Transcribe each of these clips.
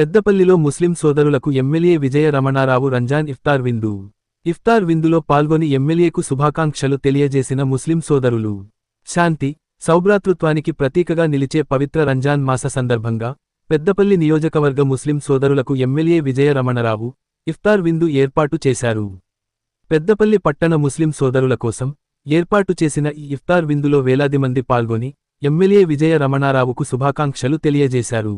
పెద్దపల్లిలో ముస్లిం సోదరులకు ఎమ్మెల్యే విజయ రమణారావు రంజాన్ ఇఫ్తార్ విందు. ఇఫ్తార్ విందులో పాల్గొని ఎమ్మెల్యేకు శుభాకాంక్షలు తెలియజేసిన ముస్లిం సోదరులు. శాంతి సౌభ్రాతృత్వానికి ప్రతీకగా నిలిచే పవిత్ర రంజాన్ మాస సందర్భంగా పెద్దపల్లి నియోజకవర్గ ముస్లిం సోదరులకు ఎమ్మెల్యే విజయ రమణరావు ఇఫ్తార్ విందు ఏర్పాటు చేశారు. పెద్దపల్లి పట్టణ ముస్లిం సోదరుల కోసం ఏర్పాటు చేసిన ఈ ఇఫ్తార్ విందులో వేలాది మంది పాల్గొని ఎమ్మెల్యే విజయ రమణారావుకు శుభాకాంక్షలు తెలియజేశారు.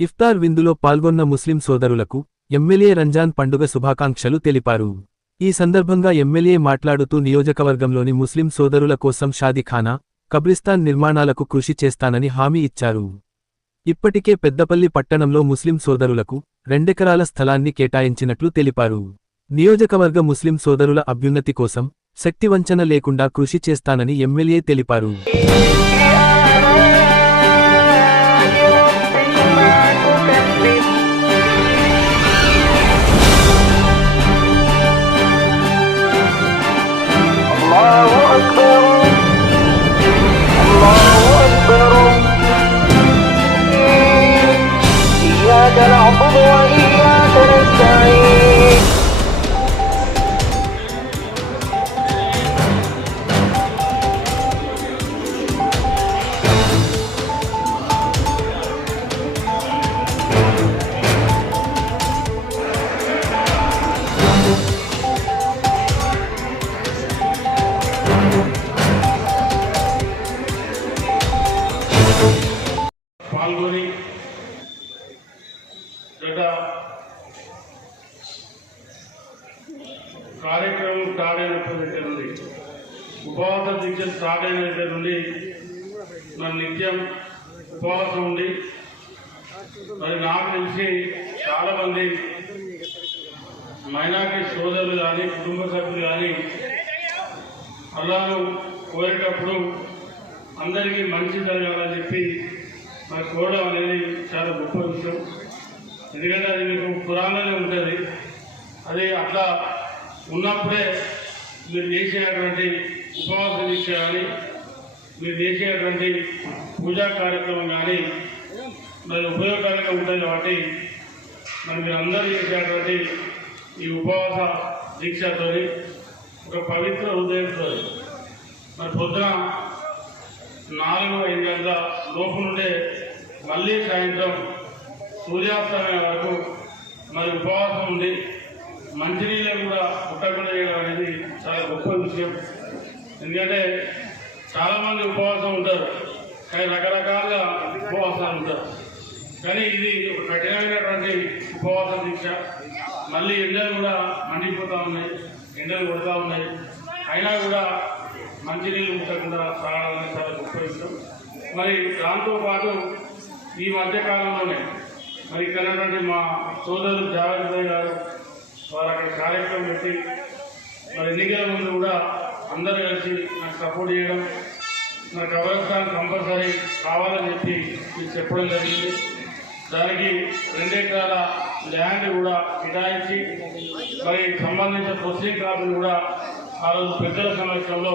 ఇఫ్తార్ విందులో పాల్గొన్న ముస్లిం సోదరులకు ఎమ్మెల్యే రంజాన్ పండుగ శుభాకాంక్షలు తెలిపారు. ఈ సందర్భంగా ఎమ్మెల్యే మాట్లాడుతూ నియోజకవర్గంలోని ముస్లిం సోదరుల కోసం షాదిఖానా కబ్రిస్తాన్ నిర్మాణాలకు కృషి చేస్తానని హామీ ఇచ్చారు. ఇప్పటికే పెద్దపల్లి పట్టణంలో ముస్లిం సోదరులకు రెండెకరాల స్థలాన్ని కేటాయించినట్లు తెలిపారు. నియోజకవర్గ ముస్లిం సోదరుల అభ్యున్నతి కోసం శక్తివంచన లేకుండా కృషి చేస్తానని ఎమ్మెల్యే తెలిపారు. وإياك نستعين ফাল্গুনী కార్యక్రమం స్టార్ట్ దగ్గర నుండి ఉపవాస దీక్ష స్టార్ట్ దగ్గర నుండి మరి నిత్యం ఉపవాసం ఉండి మరి నాకు తెలిసి చాలామంది మైనార్టీ సోదరులు కానీ కుటుంబ సభ్యులు కానీ అల్లాను కోరేటప్పుడు అందరికీ మంచి జరగాలని చెప్పి మరి కోరడం అనేది చాలా గొప్ప విషయం. ఎందుకంటే అది మీకు పురాణంలో ఉంటుంది. అది అట్లా ఉన్నప్పుడే మీరు చేసేటువంటి ఉపవాస దీక్ష కానీ మీరు చేసేటువంటి పూజా కార్యక్రమం కానీ మరి ఉపయోగకరంగా ఉంటుంది కాబట్టి మరి మీరు అందరూ చేసేటువంటి ఈ ఉపవాస దీక్షతో ఒక పవిత్ర హృదయంతో మరి పొద్దున నాలుగు ఐదు గంటల లోపు నుండే మళ్ళీ సాయంత్రం సూర్యాస్తమయం వరకు మరి ఉపవాసం ఉండి మంచినీళ్ళు కూడా పుట్టకుండా చేయడం అనేది చాలా గొప్ప విషయం. ఎందుకంటే చాలామంది ఉపవాసం ఉంటారు. కానీ రకరకాలుగా ఉపవాసాలు ఉంటారు. కానీ ఇది ఒక కఠినమైనటువంటి ఉపవాస దీక్ష. మళ్ళీ ఎండలు కూడా మండిపోతూ ఉన్నాయి. ఎండలు కొడుతూ ఉన్నాయి. అయినా కూడా మంచినీళ్ళు ముట్టకుండా సాగడం అనేది చాలా గొప్ప విషయం. మరి దాంతోపాటు ఈ మధ్యకాలంలోనే మరి ఇక్కడ మా సోదరులు జాగ్రత్త గారు వారు అక్కడ కార్యక్రమం పెట్టి మరి ఎన్నికల ముందు కూడా అందరూ కలిసి నాకు సపోర్ట్ చేయడం నాకు కబ్రస్థాన్ కంపల్సరీ కావాలని చెప్పి మీరు చెప్పడం జరిగింది. దానికి రెండు ఎకరాల ల్యాండ్ కూడా కేటాయించి మరి సంబంధించిన ప్రొసీడింగ్ కాపీని కూడా ఆ రోజు పెద్దల సమక్షంలో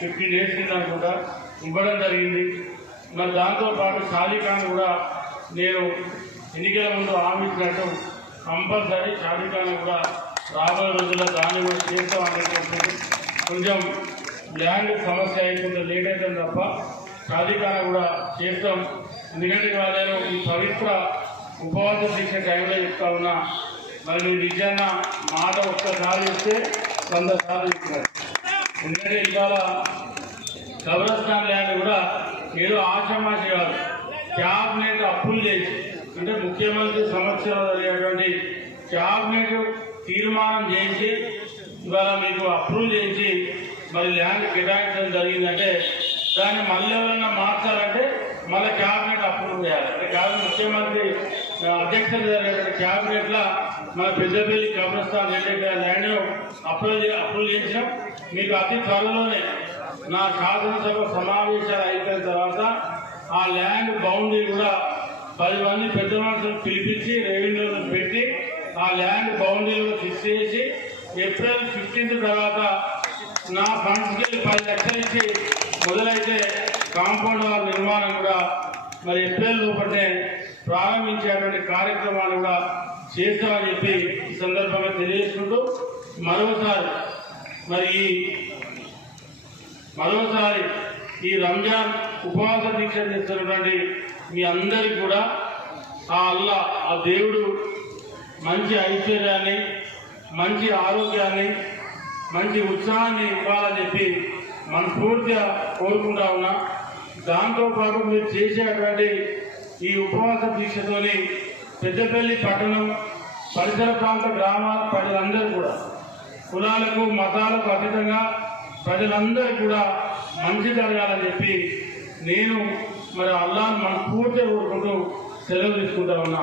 ఫిఫ్టీన్ డేస్ కింద కూడా ఇవ్వడం జరిగింది. మరి దాంతోపాటు షాదీఖాన్ కూడా నేను ఎన్నికల ముందు హామీ ఇచ్చినట్టు కంపల్సరీ షాదీఖాన్ కూడా రాబోయే రోజుల్లో దాన్ని కూడా చేస్తాం అనుకుంటుంది కొంచెం ల్యాండ్ సమస్య అయిపోతే లేట్ అవుతుంది తప్ప షాదీఖానా కూడా చేస్తాం ఎందుకంటే వాళ్ళు ఈ పవిత్ర ఉపవాస దీక్ష టైంలో చెప్తా ఉన్నా. మరి నువ్వు నిజంగా మాట ఒక్కసారి ఇస్తే వంద సార్లు ఇస్తున్నారు ఎందుకంటే ఇవాళ కబ్రస్థాన్ ల్యాండ్ కూడా ఏదో ఆషామాషి కాదు. క్యాబినెట్ అప్పులు చేసి అంటే ముఖ్యమంత్రి సమక్షంలో జరిగేటువంటి క్యాబినెట్ తీర్మానం చేసి ఇవాళ మీకు అప్రూవ్ చేసి మరి ల్యాండ్ కేటాయించడం జరిగిందంటే దాన్ని మళ్ళీ ఎవరైనా మార్చాలంటే మళ్ళీ క్యాబినెట్ అప్రూవ్ చేయాలి. అంటే క్యాబినెట్ ముఖ్యమంత్రి అధ్యక్షత జరిగేటువంటి క్యాబినెట్లో మన పెద్దపల్లి కబ్రస్థాన్ ఏంటంటే ల్యాండ్ అప్రూవ్ అప్రూవ్ చేసాం మీకు అతి త్వరలోనే నా శాసనసభ సమావేశాలు అయిపోయిన తర్వాత ఆ ల్యాండ్ బౌండరీ కూడా పది మంది పెద్ద పిలిపించి రెవెన్యూలో పెట్టి ఆ ల్యాండ్ బౌండరీలో ఫిక్స్ చేసి ఏప్రిల్ ఫిఫ్టీన్త్ తర్వాత నా ఫండ్స్కి వెళ్ళి పది లక్షలు ఇచ్చి మొదలైతే కాంపౌండ్ వాల్ నిర్మాణం కూడా మరి ఏప్రిల్ లోపలనే ప్రారంభించేటువంటి కార్యక్రమాలు కూడా చేస్తామని చెప్పి ఈ సందర్భంగా తెలియజేసుకుంటూ మరోసారి మరి ఈ మరోసారి ఈ రంజాన్ ఉపవాస దీక్ష చేస్తున్నటువంటి మీ అందరికి కూడా ఆ అల్లా ఆ దేవుడు మంచి ఐశ్వర్యాన్ని మంచి ఆరోగ్యాన్ని మంచి ఉత్సాహాన్ని ఇవ్వాలని చెప్పి మనస్ఫూర్తిగా కోరుకుంటా ఉన్నా. దాంతోపాటు మీరు చేసేటువంటి ఈ ఉపవాస దీక్షతోని పెద్దపల్లి పట్టణం పరిసర ప్రాంత గ్రామాల ప్రజలందరూ కూడా కులాలకు మతాలకు అతీతంగా ప్రజలందరూ కూడా మంచి జరగాలని చెప్పి నేను మరి అల్లాను మనస్ఫూర్తిగా కోరుకుంటూ సెలవు తీసుకుంటా ఉన్నా